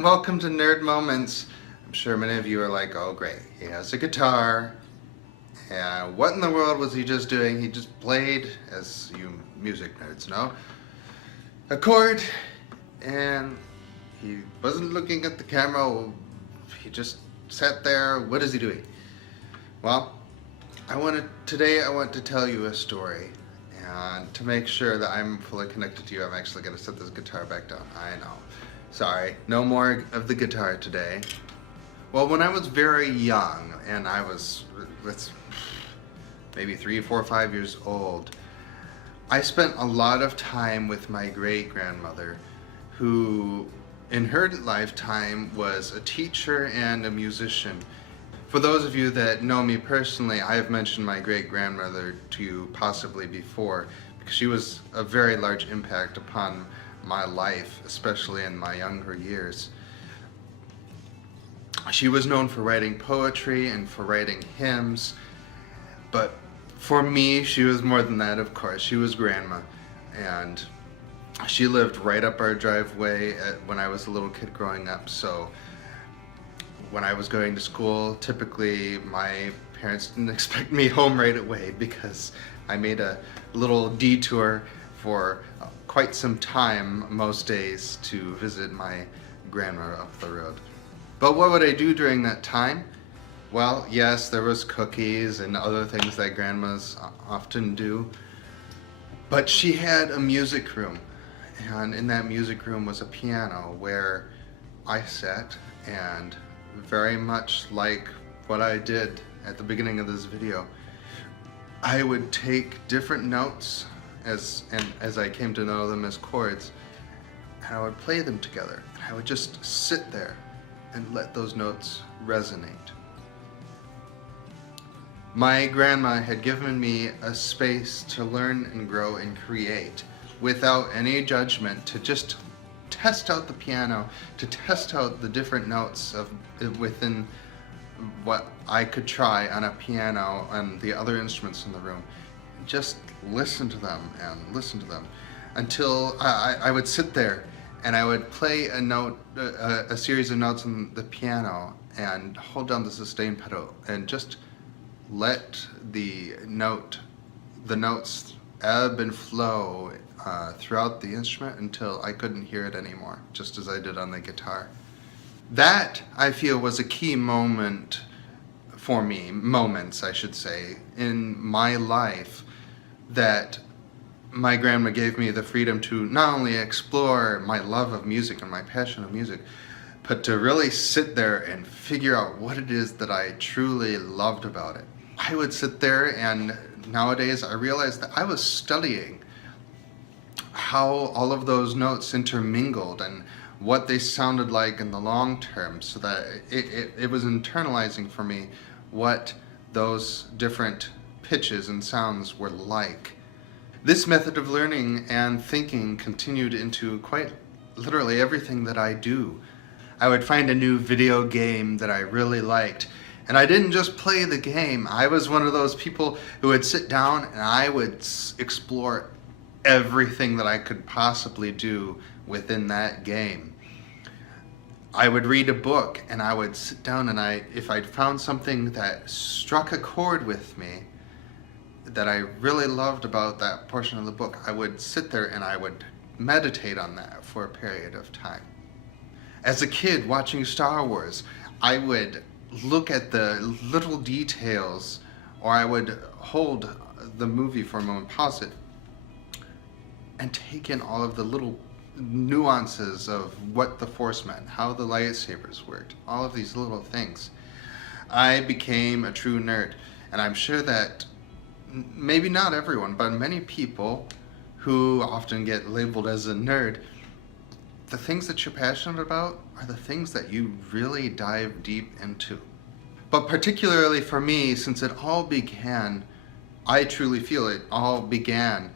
and welcome to Nerd Moments. I'm sure many of you are like, oh great, he has a guitar, and what in the world was he just doing? He just played, as you music nerds know, a chord, and he wasn't looking at the camera, he just sat there. What is he doing? Well, today I want to tell you a story, and to make sure that I'm fully connected to you, I'm actually going to set this guitar back down. I know. Sorry, no more of the guitar today. Well, when I was very young, and I was, maybe 3, 4, 5 years old, I spent a lot of time with my great-grandmother, who in her lifetime was a teacher and a musician. For those of you that know me personally, I have mentioned my great-grandmother to you possibly before, because she was a very large impact upon my life, especially in my younger years. She was known for writing poetry and for writing hymns, but for me, she was more than that, of course. She was grandma, and she lived right up our driveway when I was a little kid growing up, so when I was going to school, typically my parents didn't expect me home right away because I made a little detour for quite some time most days to visit my grandma up the road. But what would I do during that time? Well, yes, there was cookies and other things that grandmas often do, but she had a music room, and in that music room was a piano where I sat, and very much like what I did at the beginning of this video, I would take different notes as I came to know them as chords, and I would play them together, and I would just sit there and let those notes resonate. My grandma had given me a space to learn and grow and create without any judgment, to just test out the piano, to test out the different notes within what I could try on a piano and the other instruments in the room. Just listen to them and listen to them until I would sit there and I would play a note, a series of notes on the piano, and hold down the sustain pedal and just let the notes ebb and flow throughout the instrument until I couldn't hear it anymore, just as I did on the guitar. That, I feel, was a key moment for me, moments I should say, in my life, that my grandma gave me the freedom to not only explore my love of music and my passion of music, but to really sit there and figure out what it is that I truly loved about it. I would sit there, and nowadays I realized that I was studying how all of those notes intermingled and what they sounded like in the long term, so that it was internalizing for me what those different pitches and sounds were like. This method of learning and thinking continued into quite literally everything that I do. I would find a new video game that I really liked, and I didn't just play the game. I was one of those people who would sit down and I would explore everything that I could possibly do within that game. I would read a book and I would sit down, and if I'd found something that struck a chord with me that I really loved about that portion of the book, I would sit there and I would meditate on that for a period of time. As a kid watching Star Wars, I would look at the little details, or I would hold the movie for a moment, pause it, and take in all of the little nuances of what the Force meant, how the lightsabers worked, all of these little things. I became a true nerd, and I'm sure that maybe not everyone, but many people who often get labeled as a nerd, the things that you're passionate about are the things that you really dive deep into. But particularly for me, since it all began, I truly feel it all began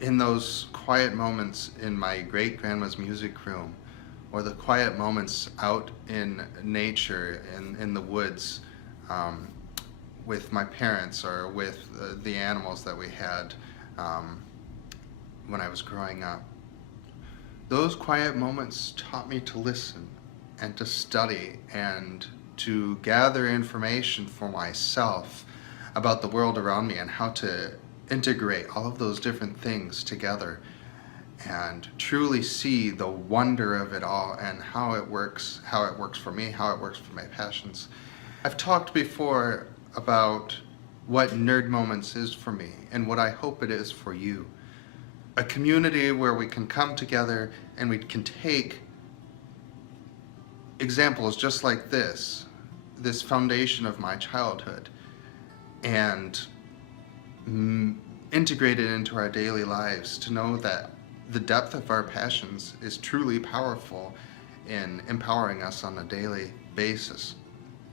in those quiet moments in my great-grandma's music room, or the quiet moments out in nature, in the woods, with my parents, or with the animals that we had when I was growing up. Those quiet moments taught me to listen and to study and to gather information for myself about the world around me and how to integrate all of those different things together and truly see the wonder of it all and how it works for me, how it works for my passions. I've talked before about what Nerd Moments is for me and what I hope it is for you. A community where we can come together and we can take examples just like this foundation of my childhood, and integrate it into our daily lives to know that the depth of our passions is truly powerful in empowering us on a daily basis.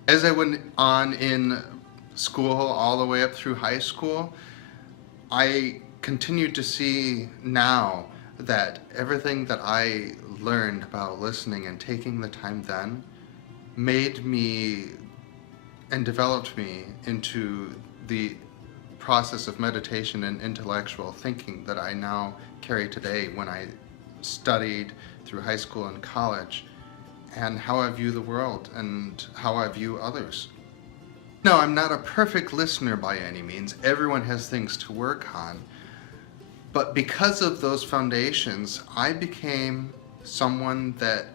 As I went on in school all the way up through high school, I continued to see now that everything that I learned about listening and taking the time then made me and developed me into the process of meditation and intellectual thinking that I now carry today when I studied through high school and college, and how I view the world and how I view others. No, I'm not a perfect listener by any means. Everyone has things to work on. But because of those foundations, I became someone that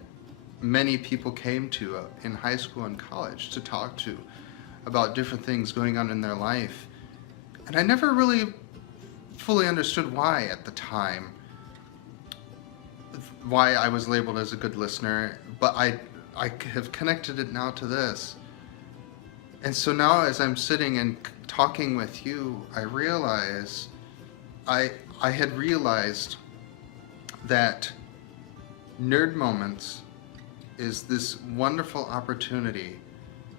many people came to in high school and college to talk to about different things going on in their life. And I never really fully understood why at the time, why I was labeled as a good listener, but I have connected it now to this. And so now as I'm sitting and talking with you, I realize I had realized that Nerd Moments is this wonderful opportunity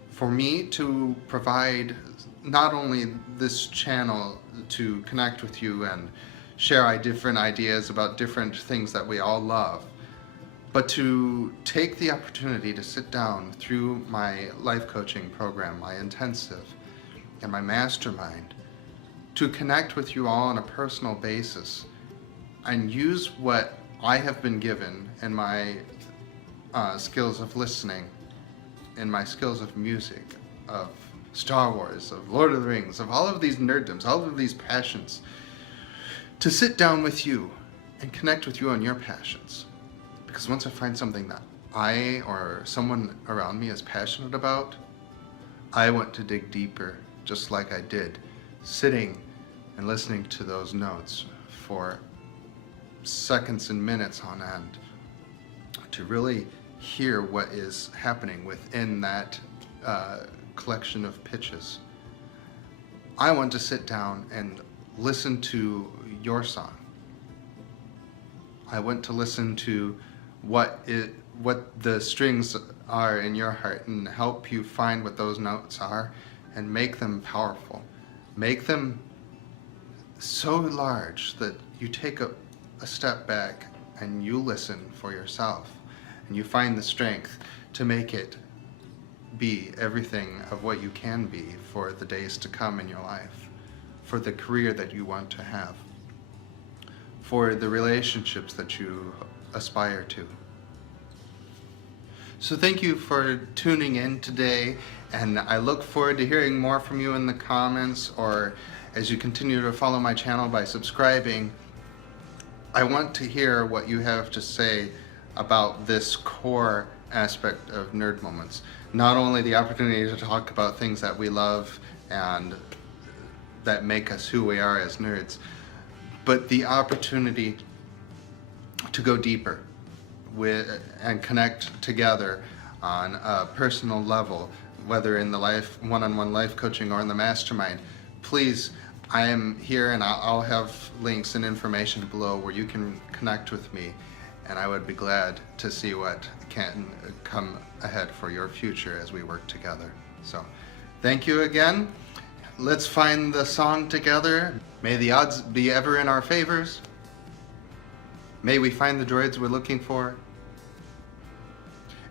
for me to provide not only this channel to connect with you and share different ideas about different things that we all love, but to take the opportunity to sit down through my life coaching program, my intensive, and my mastermind, to connect with you all on a personal basis and use what I have been given and my skills of listening and my skills of music, of Star Wars, of Lord of the Rings, of all of these nerddoms, all of these passions, to sit down with you and connect with you on your passions. Because once I find something that I or someone around me is passionate about, I want to dig deeper, just like I did, sitting and listening to those notes for seconds and minutes on end, to really hear what is happening within that collection of pitches. I want to sit down and listen to your song. I want to listen to what the strings are in your heart and help you find what those notes are and make them powerful. Make them so large that you take a step back and you listen for yourself and you find the strength to make it be everything of what you can be for the days to come in your life, for the career that you want to have, for the relationships that you aspire to. So thank you for tuning in today, and I look forward to hearing more from you in the comments or as you continue to follow my channel by subscribing. I want to hear what you have to say about this core aspect of Nerd Moments. Not only the opportunity to talk about things that we love and that make us who we are as nerds, but the opportunity to go deeper with and connect together on a personal level, whether in the one-on-one life coaching or in the mastermind. Please, I am here, and I'll have links and information below where you can connect with me, and I would be glad to see what can come ahead for your future as we work together. So thank you again. Let's find the song together. May the odds be ever in our favors. May we find the droids we're looking for.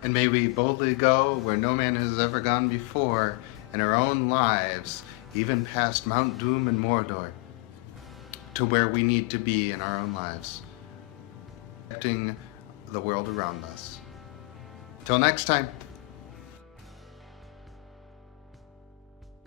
And may we boldly go where no man has ever gone before in our own lives, even past Mount Doom and Mordor, to where we need to be in our own lives. Protecting the world around us. Till next time.